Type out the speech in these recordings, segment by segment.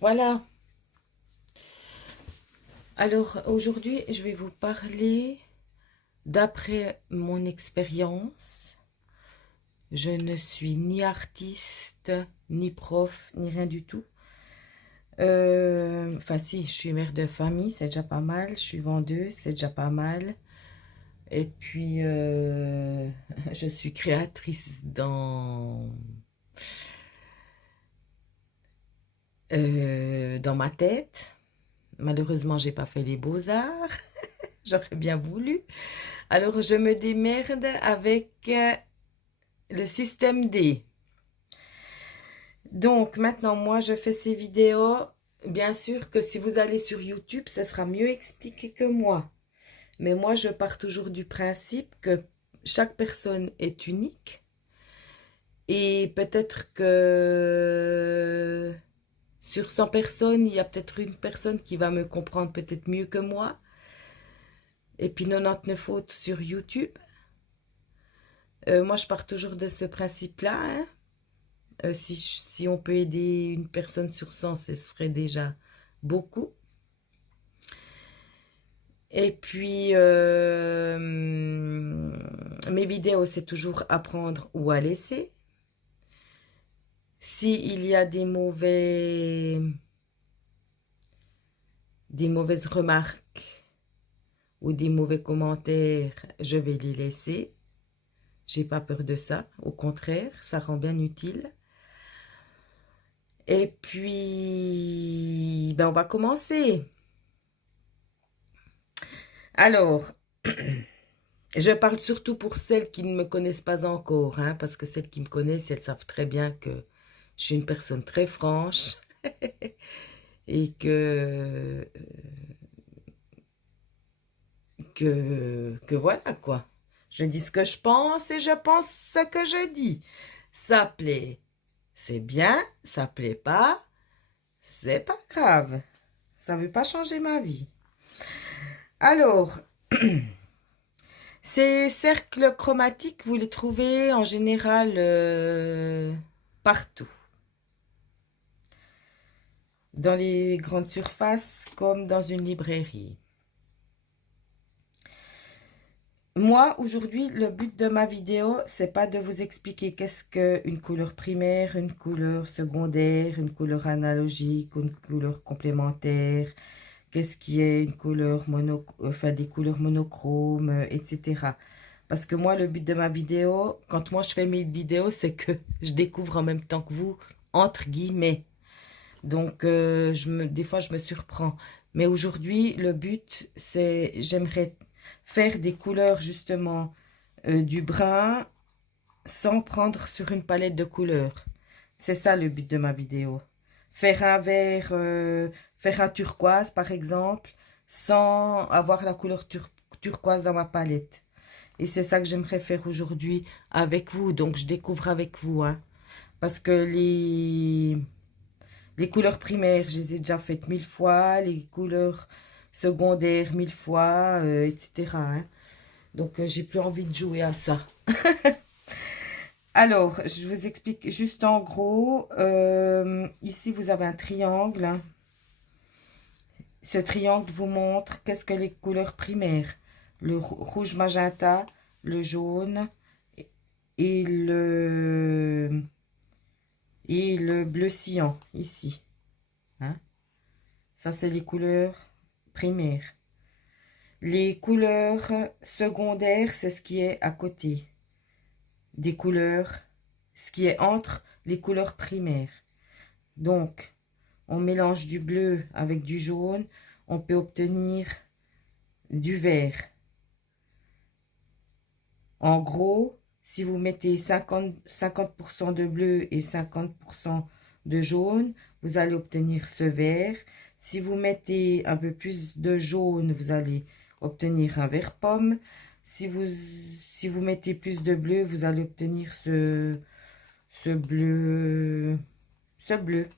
Voilà. Alors aujourd'hui, je vais vous parler d'après mon expérience. Je ne suis ni artiste, ni prof, ni rien du tout. Enfin si, je suis mère de famille, c'est déjà pas mal. Je suis vendeuse, c'est déjà pas mal. Et puis, je suis créatrice dans ma tête. Malheureusement, j'ai pas fait les beaux-arts. J'aurais bien voulu. Alors, je me démerde avec le système D. Donc, maintenant, moi, je fais ces vidéos. Bien sûr que si vous allez sur YouTube, ça sera mieux expliqué que moi. Mais moi, je pars toujours du principe que chaque personne est unique. Et peut-être que sur 100 personnes, il y a peut-être une personne qui va me comprendre peut-être mieux que moi. Et puis 99 autres sur YouTube. Moi, je pars toujours de ce principe-là, hein. Si on peut aider une personne sur 100, ce serait déjà beaucoup. Et puis, mes vidéos, c'est toujours apprendre ou à laisser. S'il y a des mauvaises remarques ou des mauvais commentaires, je vais les laisser. J'ai pas peur de ça. Au contraire, ça rend bien utile. Et puis, ben on va commencer. Alors, je parle surtout pour celles qui ne me connaissent pas encore, hein, parce que celles qui me connaissent, elles savent très bien que je suis une personne très franche et que voilà quoi. Je dis ce que je pense et je pense ce que je dis. Ça plaît, c'est bien. Ça plaît pas, c'est pas grave. Ça veut pas changer ma vie. Alors, ces cercles chromatiques, vous les trouvez en général partout. Dans les grandes surfaces comme dans une librairie. Moi, aujourd'hui, le but de ma vidéo, c'est pas de vous expliquer qu'est-ce qu'une couleur primaire, une couleur secondaire, une couleur analogique, une couleur complémentaire, qu'est-ce qui est une couleur enfin des couleurs monochromes, etc. Parce que moi, le but de ma vidéo, quand moi je fais mes vidéos, c'est que je découvre en même temps que vous, entre guillemets. Donc, des fois, je me surprends. Mais aujourd'hui, le but, c'est, j'aimerais faire des couleurs, justement, du brun, sans prendre sur une palette de couleurs. C'est ça le but de ma vidéo. Faire un vert, faire un turquoise, par exemple, sans avoir la couleur turquoise dans ma palette. Et c'est ça que j'aimerais faire aujourd'hui avec vous. Donc, je découvre avec vous, hein. Parce que les couleurs primaires, je les ai déjà faites 1000 fois. Les couleurs secondaires, 1000 fois, etc., hein. Donc, j'ai plus envie de jouer à ça. Alors, je vous explique juste en gros. Ici, vous avez un triangle. Ce triangle vous montre qu'est-ce que les couleurs primaires. Le rouge magenta, le jaune et le bleu cyan, ici. Hein? Ça, c'est les couleurs primaires. Les couleurs secondaires, c'est ce qui est à côté des couleurs, ce qui est entre les couleurs primaires. Donc, on mélange du bleu avec du jaune, on peut obtenir du vert. En gros, si vous mettez 50% de bleu et 50% de jaune, vous allez obtenir ce vert. Si vous mettez un peu plus de jaune, vous allez obtenir un vert pomme. Si vous mettez plus de bleu, vous allez obtenir ce bleu. Ce bleu.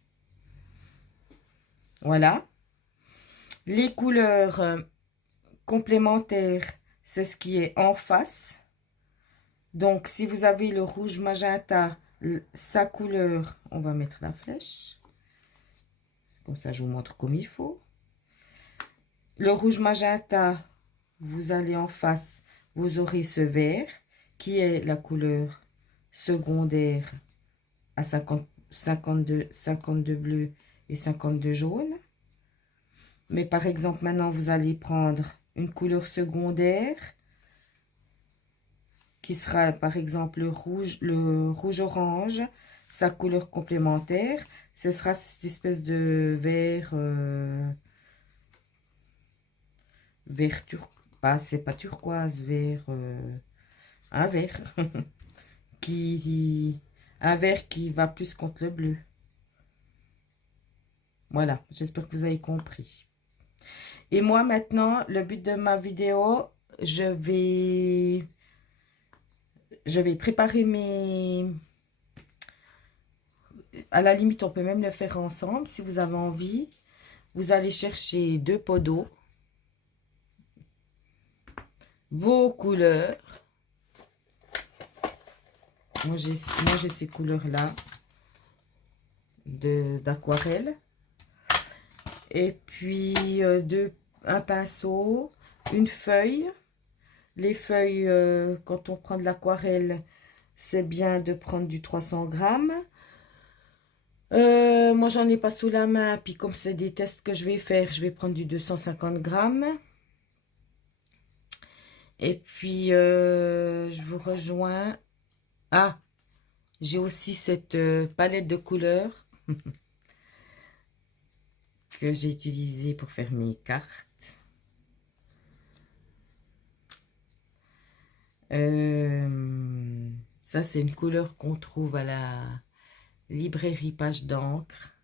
Voilà. Les couleurs complémentaires, c'est ce qui est en face. Donc, si vous avez le rouge magenta, sa couleur, on va mettre la flèche. Comme ça, je vous montre comme il faut. Le rouge magenta, vous allez en face, vous aurez ce vert qui est la couleur secondaire à 52 bleu et 52 jaune. Mais par exemple, maintenant, vous allez prendre une couleur secondaire qui sera par exemple le rouge-orange, sa couleur complémentaire. Ce sera cette espèce de vert, vert turquoise, c'est pas turquoise, vert, un vert, un vert qui va plus contre le bleu. Voilà, j'espère que vous avez compris. Et moi maintenant, le but de ma vidéo, je vais préparer mes... À la limite, on peut même le faire ensemble si vous avez envie. Vous allez chercher 2 pots d'eau, vos couleurs. Moi, j'ai ces couleurs-là d'aquarelle. Et puis, un pinceau, une feuille. Les feuilles, quand on prend de l'aquarelle, c'est bien de prendre du 300 grammes. Moi, j'en ai pas sous la main. Puis, comme c'est des tests que je vais faire, je vais prendre du 250 grammes. Et puis, je vous rejoins. Ah, j'ai aussi cette palette de couleurs que j'ai utilisée pour faire mes cartes. Ça, c'est une couleur qu'on trouve à la librairie Page d'encre.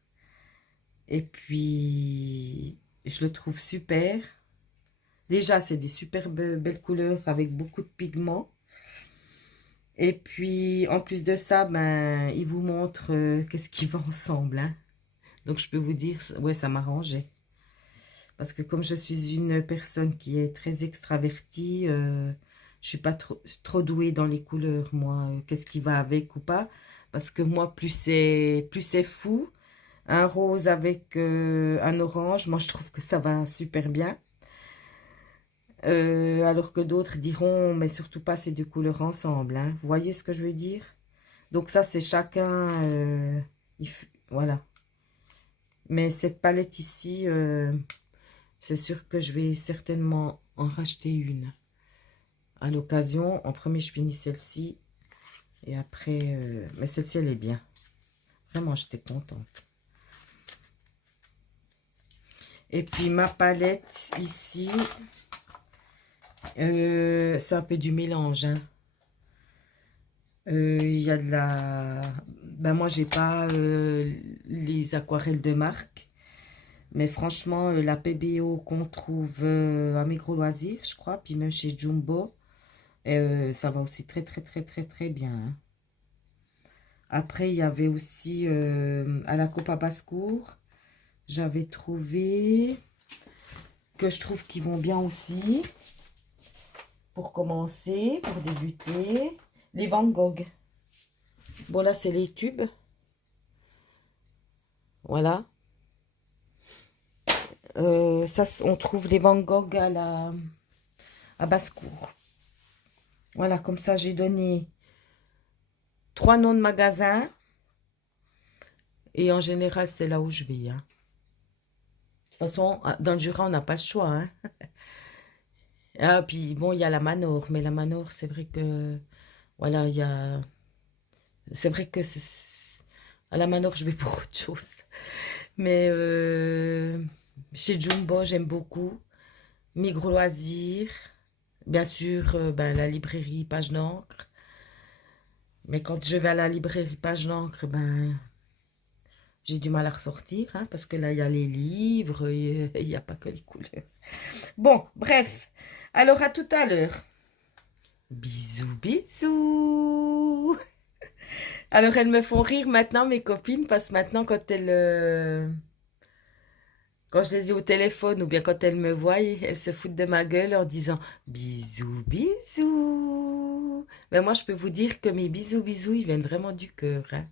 Et puis, je le trouve super. Déjà, c'est des super belles couleurs avec beaucoup de pigments. Et puis, en plus de ça, ben, il vous montre qu'est-ce qui va ensemble. Hein. Donc, je peux vous dire, ouais, ça m'arrangeait. Parce que comme je suis une personne qui est très extravertie, je suis pas trop douée dans les couleurs, moi. Qu'est-ce qui va avec ou pas. Parce que moi, plus c'est fou. Un rose avec un orange, moi, je trouve que ça va super bien. Alors que d'autres diront, mais surtout pas ces 2 couleurs ensemble. Hein. Vous voyez ce que je veux dire? Donc ça, c'est chacun... voilà. Mais cette palette ici, c'est sûr que je vais certainement en racheter une. À l'occasion, en premier, je finis celle-ci. Et après... mais celle-ci, elle est bien. Vraiment, j'étais contente. Et puis, ma palette ici... c'est un peu du mélange. Hein. Il y a de la... Ben moi, j'ai pas les aquarelles de marque. Mais franchement, la PBO qu'on trouve à Micro Loisirs, je crois. Puis même chez Jumbo. Ça va aussi très, très, très, très, très bien. Hein. Après, il y avait aussi à la Copa Basse-Cour. J'avais trouvé... Que je trouve qu'ils vont bien aussi. Pour commencer, pour débuter, les Van Gogh. Bon, là, c'est les tubes. Voilà. Ça, on trouve les Van Gogh à Basse-Cour. Voilà, comme ça, j'ai donné 3 noms de magasins. Et en général, c'est là où je vais. Hein. De toute façon, dans le Jura, on n'a pas le choix. Hein. Ah, puis bon, il y a la Manor. Mais la Manor, c'est vrai que... Voilà, il y a... C'est vrai que à la Manor, je vais pour autre chose. Mais chez Jumbo, j'aime beaucoup. Migros Loisirs. Bien sûr, ben, la librairie Page d'encre. Mais quand je vais à la librairie Page d'encre, ben, j'ai du mal à ressortir. Hein, parce que là, il y a les livres. Il n'y a pas que les couleurs. Bon, bref. Alors, à tout à l'heure. Bisous, bisous. Alors, elles me font rire maintenant, mes copines, parce que maintenant, quand quand je les ai au téléphone ou bien quand elles me voient, elles se foutent de ma gueule en disant bisous, bisous. Mais moi, je peux vous dire que mes bisous, bisous, ils viennent vraiment du cœur. Hein.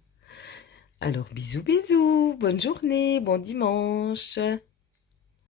Alors bisous bisous, bonne journée, bon dimanche.